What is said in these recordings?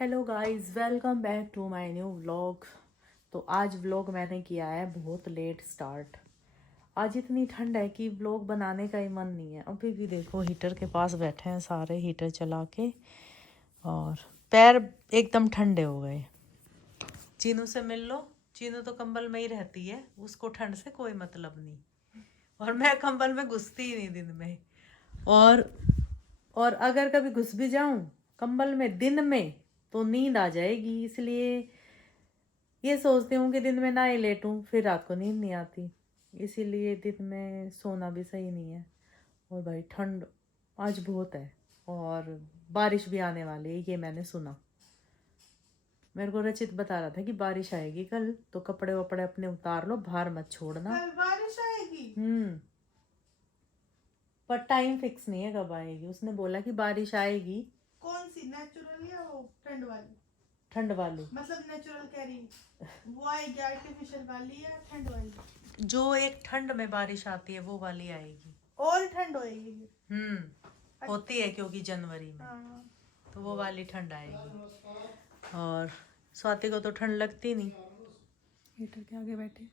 Hello guys, welcome back to my new vlog. तो आज vlog मैंने किया है बहुत लेट स्टार्ट। आज इतनी ठंड है कि व्लॉग बनाने का ही मन नहीं है। अभी भी देखो हीटर के पास बैठे हैं सारे, हीटर चला के, और पैर एकदम ठंडे हो गए। चीनू से मिल लो, चीनू तो कंबल में ही रहती है, उसको ठंड से कोई मतलब नहीं। और मैं कंबल में घुसती ही नहीं दिन में। और और अगर कभी घुस भी जाऊं कंबल में दिन में तो नींद आ जाएगी, इसलिए ये सोचती हूँ कि दिन में ना ही लेटूं, फिर रात को नींद नहीं आती। इसीलिए दिन में सोना भी सही नहीं है। और भाई ठंड आज बहुत है, और बारिश भी आने वाली है, ये मैंने सुना। मेरे को रचित बता रहा था कि बारिश आएगी कल, तो कपड़े वपड़े अपने उतार लो, बाहर मत छोड़ना। कल बारिश आएगी। पर टाइम फिक्स नहीं है कब आएगी। उसने बोला कि बारिश आएगी। कौन सी, नेचुरल या वो ठंड वाली? ठंड वाली, मतलब नेचुरल कह रही, वो आएगी आर्टिफिशियल वाली या ठंड वाली? जो एक ठंड में बारिश आती है वो वाली आएगी। और ठंड होएगी। होती है क्योंकि जनवरी में। हाँ। तो वो वाली ठंड आएगी। और स्वाति को तो ठंड लगती नहीं, हीटर के आगे बैठे।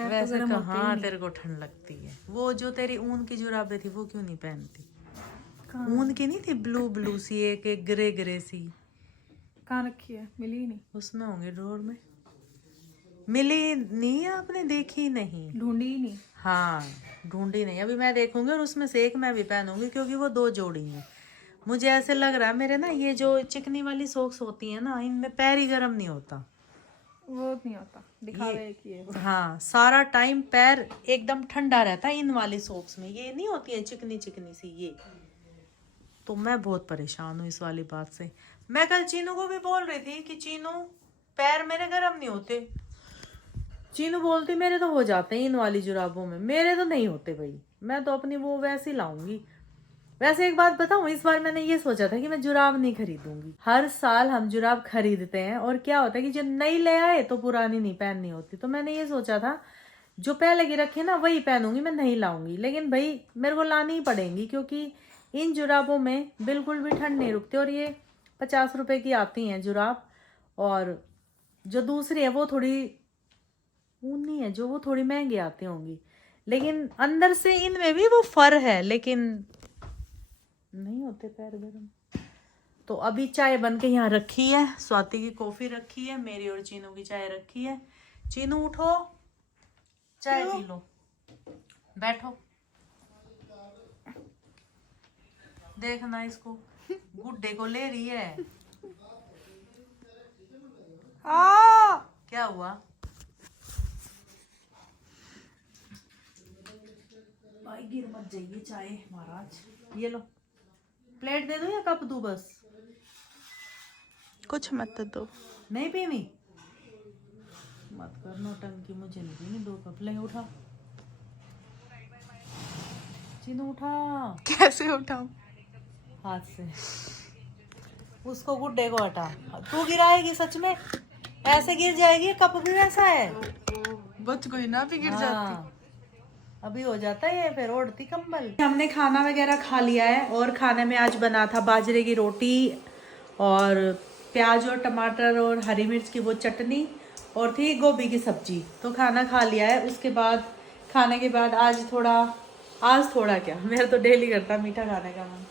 वैसे कहाँ तेरे को ठंड लगती है। वो जो तेरी ऊन की जुराबें थी वो क्यों नहीं पहनती? ऊन की नहीं थी, ब्लू ब्लू सी, एक ग्रे ग्रे सी। कहाँ रखी है? मिली नहीं। उसमें होंगे ड्रॉर में। मिली नहीं, आपने देखी नहीं? ढूंढी ही नहीं। हाँ, ढूंढी नहीं। अभी मैं देखूंगी और उसमें से एक मैं भी पहनूंगी, क्योंकि वो दो जोड़ी हैं। मुझे ऐसे लग रहा है मेरे ना ये जो चिकनी वाली सॉक्स होती है ना, इनमें पैर ही गर्म नहीं होता। वो नहीं होता, दिखावे की है। हाँ, सारा टाइम पैर एकदम ठंडा रहता है इन वाली सॉक्स में। ये नहीं होती है चिकनी चिकनी सी ये। तो मैं बहुत परेशान हूँ इस वाली बात से। मैं कल चीनू को भी बोल रही थी कि चीनू, पैर मेरे गर्म नहीं होते। चीनू बोलती मेरे तो हो जाते हैं इन वाली जुराबों में, मेरे तो नहीं होते भाई। मैं तो अपनी वो वैसी लाऊंगी। वैसे एक बात बताऊं, इस बार मैंने ये सोचा था कि मैं जुराब नहीं खरीदूंगी। हर साल हम जुराब खरीदते हैं और क्या होता है कि जब नई ले आए तो पुरानी नहीं पहननी होती। तो मैंने ये सोचा था जो पहले की रखे ना वही पहनूंगी, मैं नहीं लाऊंगी। लेकिन भाई मेरे को लानी ही पड़ेंगी, क्योंकि इन जुराबों में बिल्कुल भी ठंड नहीं रुकती। और ये 50 रुपए की आती हैं जुराब, और जो दूसरी है वो थोड़ी ऊनी है, जो वो थोड़ी महंगी आती होंगी। लेकिन अंदर से इनमें भी वो फर है, लेकिन नहीं होते पैर गर्म। तो अभी चाय बन के यहाँ रखी है, स्वाति की कॉफी रखी है, मेरी और चीनू की चाय रखी है। चीनू उठो, चाय पी लो, बैठो। देखना इसको, गुड्डे को ले रही है। क्या हुआ? भाई गिर मत जाइए चाय महाराज। ये लो, प्लेट दे दो या कप दूं बस? कुछ मत दो। नहीं पीनी? मत कर नौटंकी, मुझे नहीं पीनी। 2 कप ले, उठा चीनू, उठा। कैसे उठाऊं? हाथ से। उसको गुड्डे को हटा। तू गिराएगी सच में, ऐसे गिर जाएगी। कप भी वैसा है। बच गई ना, भी गिर हाँ, अभी हो जाता है ये, फिर ओढ़ती कंबल। हमने खाना वगैरह खा लिया है, और खाने में आज बना था बाजरे की रोटी और प्याज और टमाटर और हरी मिर्च की वो चटनी, और थी गोभी की सब्जी। तो खाना खा लिया है। उसके बाद खाने के बाद आज थोड़ा क्या, मेरा तो डेली करता मीठा खाने का मन।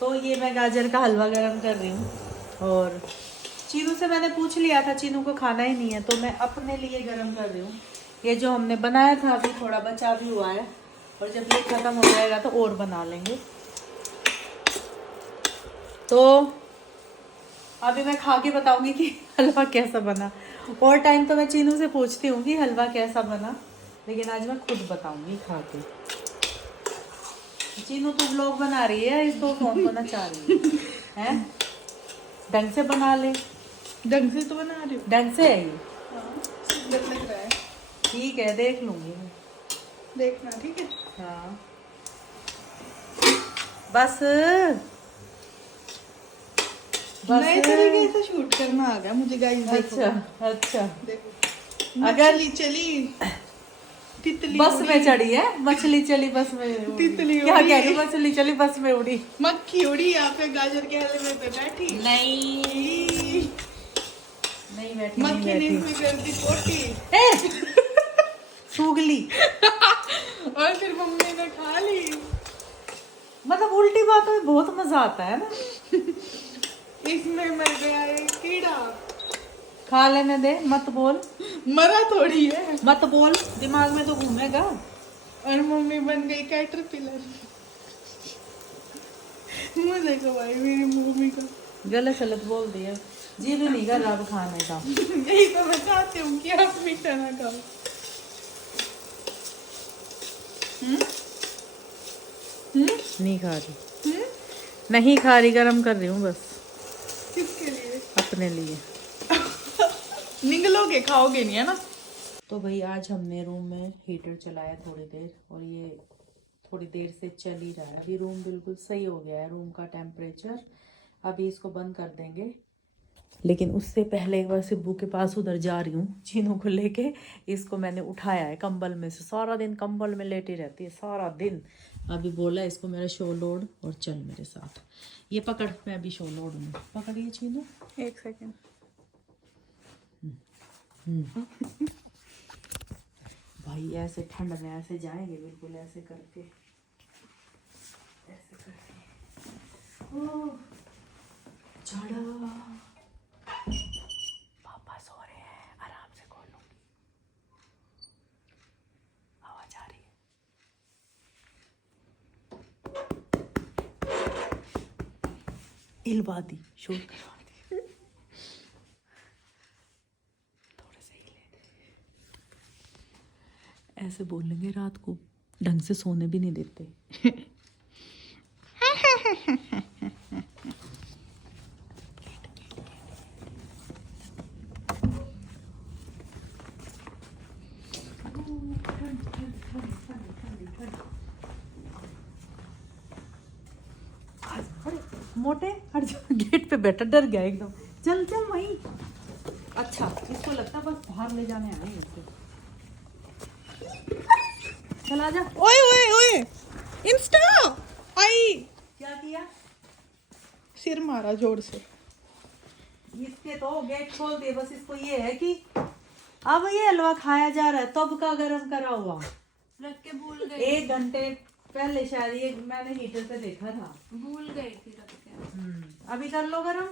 तो ये मैं गाजर का हलवा गरम कर रही हूँ, और चीनू से मैंने पूछ लिया था, चीनू को खाना ही नहीं है, तो मैं अपने लिए गरम कर रही हूँ। ये जो हमने बनाया था अभी थोड़ा बचा भी हुआ है, और जब ये खत्म हो जाएगा तो और बना लेंगे। तो अभी मैं खा के बताऊंगी कि हलवा कैसा बना। और टाइम तो मैं चीनू से पूछती हूँ कि हलवा कैसा बना, लेकिन आज मैं खुद बताऊंगी खा के। चीनू तू व्लॉग बना रही है, इसको फोन को नचा रही है। ढंग से बना ले। ढंग से तो बना रही हूँ। ढंग से है ये? सुंदर लग रहा है। ठीक है, देख लूंगी मैं। देखना, ठीक है? हाँ, बस नए तरीके से शूट करना आ गया मुझे गाइस। अच्छा अच्छा। देखो, अगर चली तितली बस उड़ी। में चढ़ी है, मछली चली बस में उड़ी। तितली क्या उड़ी। कह रही, मछली चली बस में उड़ी। मक्खी उड़ी यहाँ पे गाजर के हलवे पे बैठी। नहीं बैठी, नहीं मक्खी ने बैठी। इसमें कर दी पोटी। सूगली। और फिर मम्मी ने खा ली। मतलब उल्टी बातों में बहुत मजा आता है ना। इसमें मर गया एक कीड़ा। खा लेने दे, मत बोल, मरा थोड़ी है। मत बोल, दिमाग में तो घूमेगा। और मम्मी बन गई कैटरपिलर। मुझे भाई मेरी मम्मी का गलत सलत बोल दिया, जी भी नहीं कर रहा अब खाने का। यही तो मैं चाहती हूँ कि आप मीठा ना खाओ। नहीं खा रही, नहीं खा रही, गरम कर रही हूँ बस किसके लिए? अपने लिए। निगलोगे, खाओगे नहीं है ना। तो भाई आज हमने रूम में हीटर चलाया थोड़ी देर, और ये थोड़ी देर से चल ही रहा है। अभी रूम बिल्कुल सही हो गया है, रूम का टेम्परेचर। अभी इसको बंद कर देंगे, लेकिन उससे पहले एक बार सिब्बू के पास उधर जा रही हूँ चीनू को लेके। इसको मैंने उठाया है कंबल में से, सारा दिन कंबल में लेटी रहती है सारा दिन। अभी बोला इसको मेरा शो लोड और चल मेरे साथ। ये पकड़, मैं अभी शो लोड हूँ, पकड़िए चीनू। एक सेकंड। भाई ऐसे ठंड में ऐसे जाएंगे, बिल्कुल ऐसे करके, ऐसे करके। ओह, चढ़ा। पापा सो रहे हैं, आराम से खोलूंगी, आवाज आ रही है। हिलवा दी, शोर करवा दी। थोड़ा सा हिले, ऐसे बोलेंगे रात को, ढंग से सोने भी नहीं देते। मोटे हट जा, गेट पे बैठा, डर गया एकदम। चल चल वहीं। अच्छा, इसको लगता है बस बाहर ले जाने आए इसको। चल आजा। ओए ओए ओए, इंस्टा आई। क्या किया? सिर मारा जोर से। इसके तो गेट खोल दिए, बस इसको ये है कि अब ये हलवा खाया जा रहा है, तब का गरम करा हुआ। रख के भूल गई। 1 घंटे पहले शायद ये मैंने हीटर पे देखा था। भूल गई थी रख के। अभी कर लो गरम,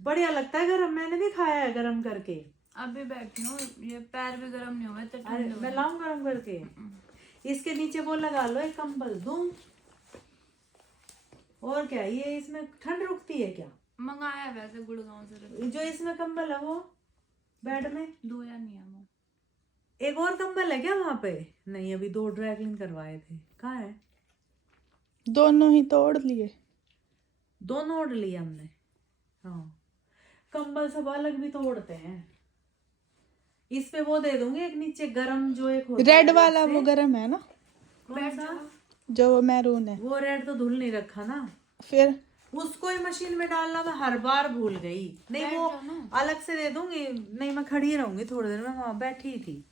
बढ़िया लगता है गरम, मैंने भी खाया है गरम करके। अभी बैठी हूँ, ये पैर भी गर्म नहीं हुए तो अरे ठंडे हो मैं गए। लाऊं गरम करके? इसके नीचे वो लगा लो, एक कंबल दूं। और क्या, ये इसमें ठंड रुकती है क्या? मंगाया वैसे गुड़गांव से रख। जो इसमें कंबल है वो बेड में, धोया नहीं है वो। एक और कंबल है क्या वहां पे? नहीं, अभी 2 ड्राई क्लीन करवाए थे, कहाँ है? दोनों ही तोड़ लिए। दोनों ओढ़ लिए हमने। हाँ, कंबल सब अलग भी तोड़ते हैं। इस पे वो दे दूंगी एक नीचे गरम, जो एक होता रेड है वाला से। वो गरम है ना, कौन सा? जो वो मैरून है। वो रेड तो धुल नहीं रखा ना, फिर उसको ही मशीन में डालना मैं हर बार भूल गई। नहीं वो अलग से दे दूंगी। नहीं, मैं खड़ी रहूंगी थोड़ी देर में, वहां बैठी थी,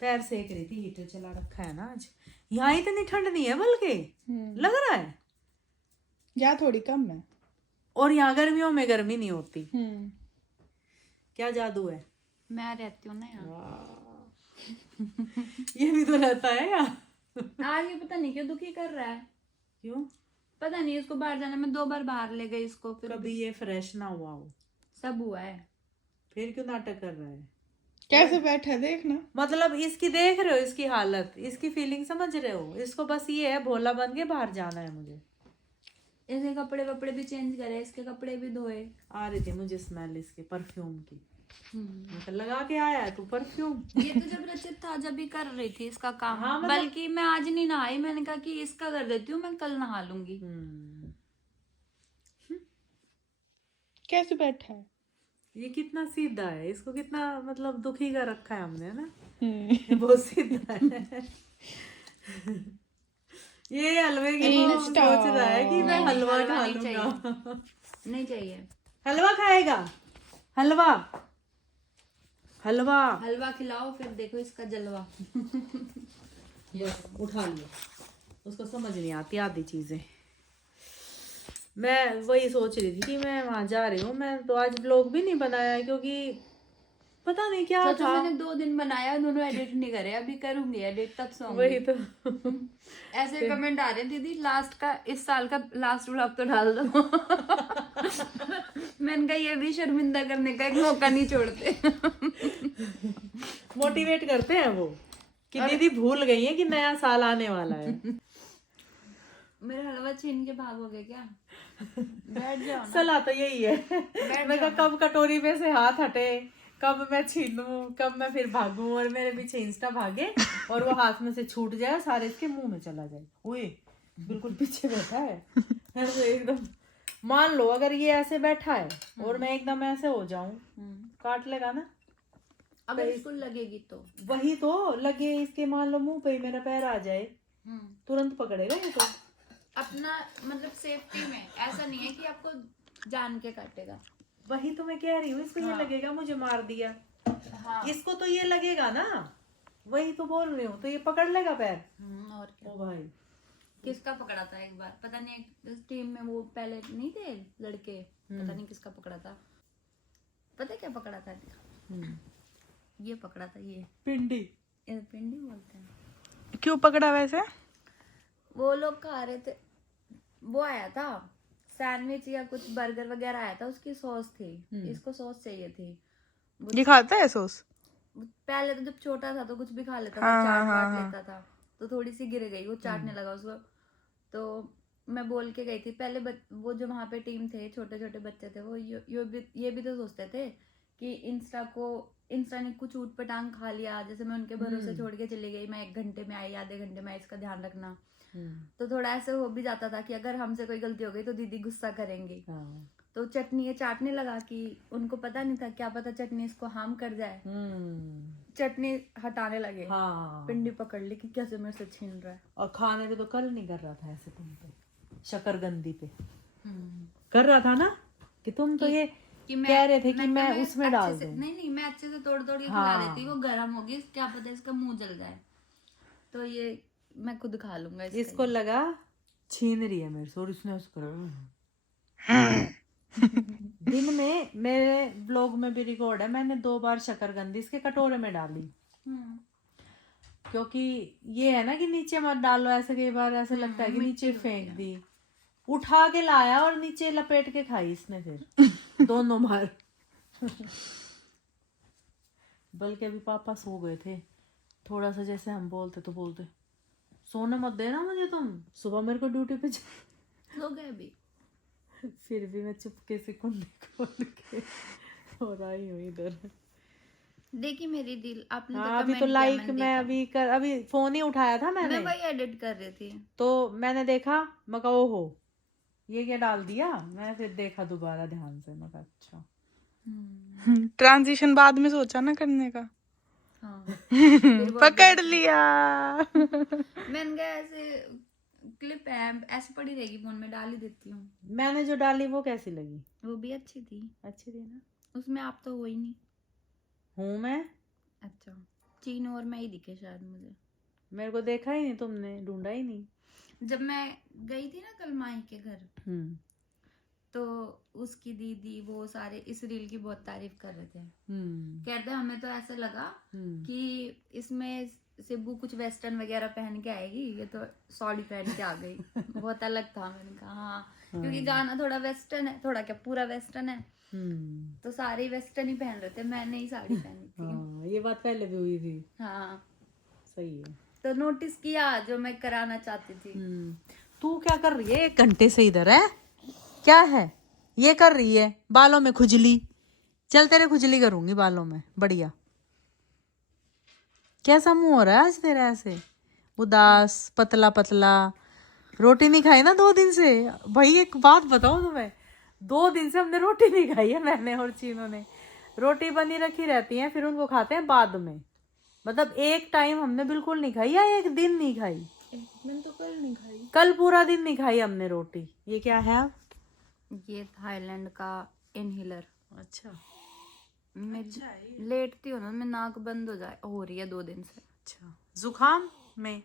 पैर सेक रही थी, हीटर चला रखा है ना आज। यहाँ इतनी ठंड नहीं है बल्कि लग रहा है, या थोड़ी कम है। और यहाँ गर्मियों में गर्मी नहीं होती। क्या जादू है? मैं रहती हूँ ना यहाँ। ये भी तो रहता है यार। आज ये पता नहीं क्यों दुखी कर रहा है। क्यों? पता नहीं, इसको बाहर जाने में 2 बार बाहर ले गई इसको, फिर कभी ये फ्रेश ना हुआ हो, सब हुआ है। फिर क्यों नाटक कर रहा है? कैसे बैठा है देखना। मतलब इसकी देख रहे हो, इसकी हालत, इसकी फीलिंग समझ रहे हो? इसको बस ये है भोला बन के बाहर जाना है मुझे। इसके कपड़े वपड़े भी चेंज करे, इसके कपड़े भी धोए। आ रही थी मुझे स्मेल इसके परफ्यूम की। मतलब लगा के आया है तू परफ्यूम। ये तो जब रचित था जब भी कर रही थी इसका काम। हाँ, मतलब- बल्कि मैं आज नहीं नहाई, मैंने कहा कि इसका कर देती हूँ, मैं कल नहा लूंगी। कैसे बैठा है। ये कितना सीधा है, इसको कितना मतलब दुखी का रखा है हमने ना। ये बहुत सीधा है। ये हलवे की वो सोच रहा है कि मैं हलवा खा नहीं लूंगा। नहीं चाहिए। हलवा खाएगा, हलवा हलवा। हलवा खिलाओ फिर देखो इसका जलवा। यस, उठा लिया। उसको समझ नहीं आती आधी चीजें। मैं वही सोच रही थी कि मैं वहां जा रही हूँ। मैं तो आज व्लॉग भी नहीं बनाया क्योंकि पता नहीं क्या सोचो था। मैंने 2 दिन बनाया, दोनों एडिट नहीं करे, अभी करूंगी एडिट तब सोऊंगी। वही तो। ऐसे कमेंट आ रहे हैं, दीदी लास्ट का इस साल का लास्ट व्लॉग तो डाल दो। मैंने कहा ये भी शर्मिंदा करने का एक मौका नहीं छोड़ते। मोटिवेट करते हैं वो कि दीदी भूल गई है कि नया साल आने वाला है। मेरा हलवा छीन के भागोगे क्या? बैठ जाओ ना। सलाह तो यही है। मैं कहा कब कटोरी में से हाथ हटे, कब मैं छीनूं, कब मैं फिर भागूं और मेरे पीछे इंस्टा भागे और वो हाथ में से छूट जाए, सारे इसके मुंह में चला जाए। ओए बिल्कुल पीछे बैठा है ऐसे एकदम। मान लो अगर ये ऐसे बैठा है और मैं एकदम ऐसे हो जाऊं, काट लेगा ना। अगर इसको लगेगी तो वही तो लगे इसके, मान लो मुंह पे ही मेरा पैर आ जाए, तुरंत पकड़ेगा ये तो। अपना मतलब सेफ्टी में, ऐसा नहीं है कि आपको जान के काटेगा। वही तो मैं कह रही हूँ, इसको ये लगेगा मुझे मार दिया। हाँ। इसको तो ये लगेगा ना, वही तो बोल रही हूँ, तो ये पकड़ लेगा पैर। और क्या। ओ भाई किसका पकड़ा था एक बार, पता नहीं, एक टीम में वो पहले नहीं थे लड़के, पता नहीं किसका पकड़ा था। पता है क्या पकड़ा था? ये पकड़ा था, ये पिंडी। पिंडी बोलते हैं। क्यों पकड़ा वैसे? वो लोग खा रहे थे, वो आया था सैंडविच या कुछ बर्गर वगैरह आया था, उसकी सॉस थी, इसको सॉस चाहिए थी। ये खाता है सॉस? पहले तो जब छोटा था तो कुछ भी खा लेता था, चाट वाट लेता था, तो थोड़ी सी गिर गई, वो चाटने लगा उसको। तो मैं बोल के गई थी पहले, वो जो वहाँ पे टीम थे, छोटे छोटे बच्चे थे, वो ये भी तो सोचते थे कि इंस्टा ने कुछ ऊट पटांग खा लिया, जैसे मैं उनके भरोसे छोड़ के चली गई, मैं 1 घंटे में आई, आधे घंटे में आई, इसका ध्यान रखना। तो थोड़ा ऐसे हो भी जाता था कि अगर हमसे कोई गलती हो गई तो दीदी गुस्सा करेंगी। तो चटनी ये चाटने लगा कि उनको पता नहीं था, क्या पता चटनी इसको हार्म कर जाए। चटनी हटाने लगे, पिंडी पकड़ ली कि कैसे मेरे से छीन रहा है। और खाने पे तो कल नहीं कर रहा था ऐसे, तुम पे शकरगंदी पे कर रहा था ना कि तुम तो ये कह रहे थे कि मैं उसमें डाल दूं। नहीं, मैं अच्छे से तोड़ तोड़ के खिला देती, वो गर्म होगी, क्या पता इसका मुंह जल जाए, तो ये मैं खुद खा लूंगा। इसको लगा छीन रही है मेरे से, और इसने उसको दिन में मेरे ब्लॉग में भी रिकॉर्ड है, मैंने 2 बार शकरकंदी इसके कटोरे में डाली। क्योंकि ये है ना कि नीचे मत डालो, ऐसे कई बार ऐसे लगता है कि नीचे फेंक दी, उठा के लाया और नीचे लपेट के खाई इसने फिर 2 बार। बल्कि अभी पापा सो गए थे, थोड़ा सा जैसे हम बोलते तो बोलते सोने मत देना मुझे तुम, सुबह मेरे को ड्यूटी पे सो गए भी। फिर भी मैं चुपके से कुंडी खोल के और आई हूँ इधर। देखी मेरी दिल आपने? हाँ, अभी तो लाइक मैं अभी फोन ही उठाया था मैंने, मैं वही एडिट कर रही थी, तो मैंने देखा, मैं कहा ओहो ये क्या डाल दिया। मैं फिर देखा दोबारा ध्यान से, मैं कहा अच्छा। ट्रांजिशन बाद में सोचा ना करने का। हाँ। पकड़ लिया। मैंने कहा ऐसे क्लिप है, ऐसे पड़ी रहेगी फोन में, डाल ही देती हूँ। मैंने जो डाली वो कैसी लगी? वो भी अच्छी थी। अच्छी थी ना? उसमें आप तो हो ही नहीं। हूँ मैं? अच्छा, चीनू और मैं ही दिखे शायद मुझे। मेरे को देखा ही नहीं तुमने, ढूंढा ही नहीं। जब मैं गई थी ना कल माही के घर, तो उसकी दीदी वो सारे इस रील की बहुत तारीफ कर रहे थे। कहते हमें तो ऐसा लगा कि इसमें सिब्बू कुछ वेस्टर्न वगैरह पहन के आएगी, ये तो साड़ी पहन के आ गई। बहुत अलग था। मैंने कहा हाँ, क्योंकि गाना थोड़ा वेस्टर्न है, थोड़ा क्या पूरा वेस्टर्न है, तो सारे वेस्टर्न ही पहन रहे थे, मैंने ही साड़ी पहनी थी। हाँ, ये बात पहले भी हुई थी। हाँ सही है। तो नोटिस किया जो मैं कराना चाहती थी। तू क्या कर रही है 1 घंटे से इधर? है क्या है ये कर रही है? बालों में खुजली, चल तेरे खुजली करूंगी बालों में, बढ़िया। कैसा मुंह हो रहा है आज तेरा, ऐसे उदास पतला पतला? रोटी नहीं खाई ना 2 दिन से? भाई एक बात बताओ तुम्हें, 2 दिन से हमने रोटी नहीं खाई है, मैंने और चीनों ने। रोटी बनी रखी रहती है, फिर उनको खाते हैं बाद में। मतलब एक टाइम हमने बिल्कुल नहीं खाई, या 1 दिन नहीं खाई? मैंने तो कल नहीं खाई, कल पूरा दिन नहीं खाई हमने रोटी। ये क्या है? ये थाईलैंड का इनहेलर। अच्छा, मैं लेटती हूँ ना, मैं नाक बंद हो रही है 2 दिन से। अच्छा, जुकाम में?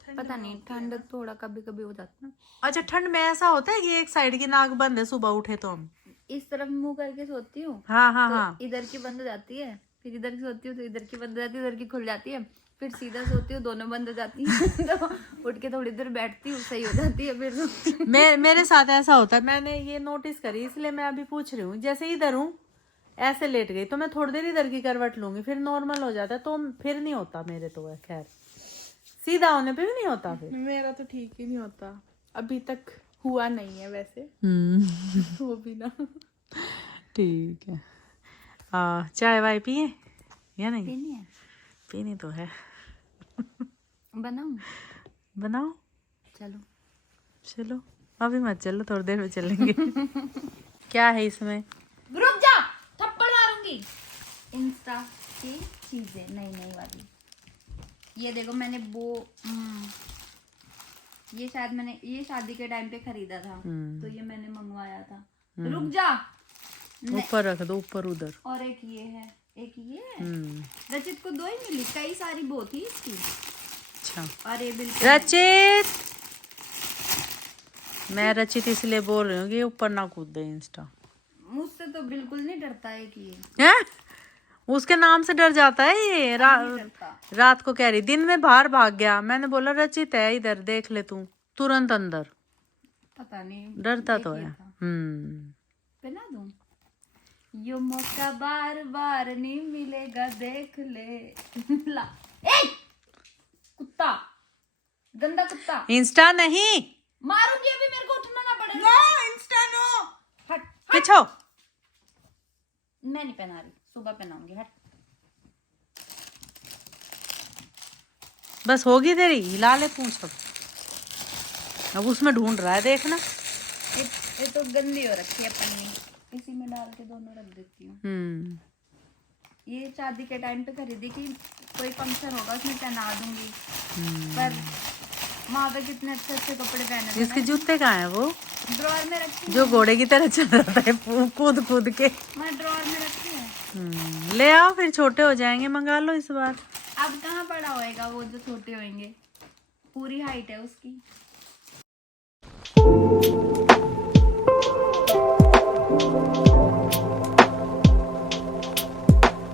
पता नहीं, ठंड थोड़ा कभी कभी हो जाता है। अच्छा, ठंड में ऐसा होता है कि एक साइड की नाक बंद है, सुबह उठे तो हम इस तरफ मुंह करके सोती हूँ, हाँ हाँ तो हाँ। इधर की बंद हो जाती है, फिर इधर की सोती हूँ तो इधर की बंद हो जाती है, इधर की खुल जाती है, फिर सीधा सोती हूँ, दोनों बंद हो जाती है। तो उठ के थोड़ी देर बैठती हूँ, सही हो जाती है फिर। मेरे साथ ऐसा होता है, मैंने ये नोटिस करी, इसलिए मैं अभी पूछ रही हूँ। जैसे इधर हूँ, ऐसे लेट गई तो मैं थोड़ी देर इधर की करवट लूंगी, फिर नॉर्मल हो जाता है, तो फिर नहीं होता मेरे तो। खैर, सीधा होने पे भी नहीं होता फिर। मेरा तो ठीक ही नहीं होता, अभी तक हुआ नहीं है वैसे। वो भी ना। ठीक है। चाय वाय पिए या नहीं? पीनी है? पीनी तो है। बनाऊं? बनाओ। चलो। चलो, अभी मत चलो, थोड़ी देर में चलेंगे। क्या है इसमें? रुक जा, थप्पड़ मारूंगी। इंस्टा की चीजें नई वाली, ये देखो मैंने ये शायद मैंने ये शादी के टाइम पे खरीदा था, तो ये मैंने मंगवाया था। रुक जा, ऊपर रख दो, ऊपर उधर। और एक ये है, एक ये है। रचित को 2 ही मिली, कई सारी वो थी इसकी। अच्छा, और ये बिल्कुल रचित, मैं रचित इसलिए बोल रही हूँ कि ऊपर ना कूद दे इंस्टा। मुझसे तो बिल्कुल नहीं डरता है कि ये है? उसके नाम से डर जाता है ये। डरता। रात को कह रही, दिन में बाहर भाग गया, मैंने बोला रचित है इधर, देख ले तू, तुरंत अंदर। पता नहीं, डरता तो एक है। ये था। पहना दूं? यो मौका बार बार नहीं मिलेगा, देख ले। ला, ए! कुत्ता, गंदा कुत्ता। इंस्टा नहीं, मारूंगी अभी, मेरे को उठना ना पड़े। No Insta no. हट, पीछो। मैं नहीं पहना रही, सुबह पहनाऊंगी। हट। बस होगी तेरी, हिला ले पूंछ अब उसमें ढूंढ रहा है, देखना। ये तो गंदी हो रखी है पन्नी, इसी में डाल के दोनों रख देती हूँ। ये शादी के टाइम पे खरीदी कि कोई फंक्शन होगा उसमें पहना दूंगी, पर वहाँ पे कितने अच्छे अच्छे कपड़े पहने थे। इसके जूते कहाँ है वो ड्रॉअर में रखी जो घोड़े की तरह चल रहा है कूद कूद के? मैं ड्रॉअर में रखी है। ले आओ, फिर छोटे हो जाएंगे, मंगा लो इस बार। अब कहाँ बड़ा होएगा वो जो छोटे होंगे, पूरी हाइट है उसकी।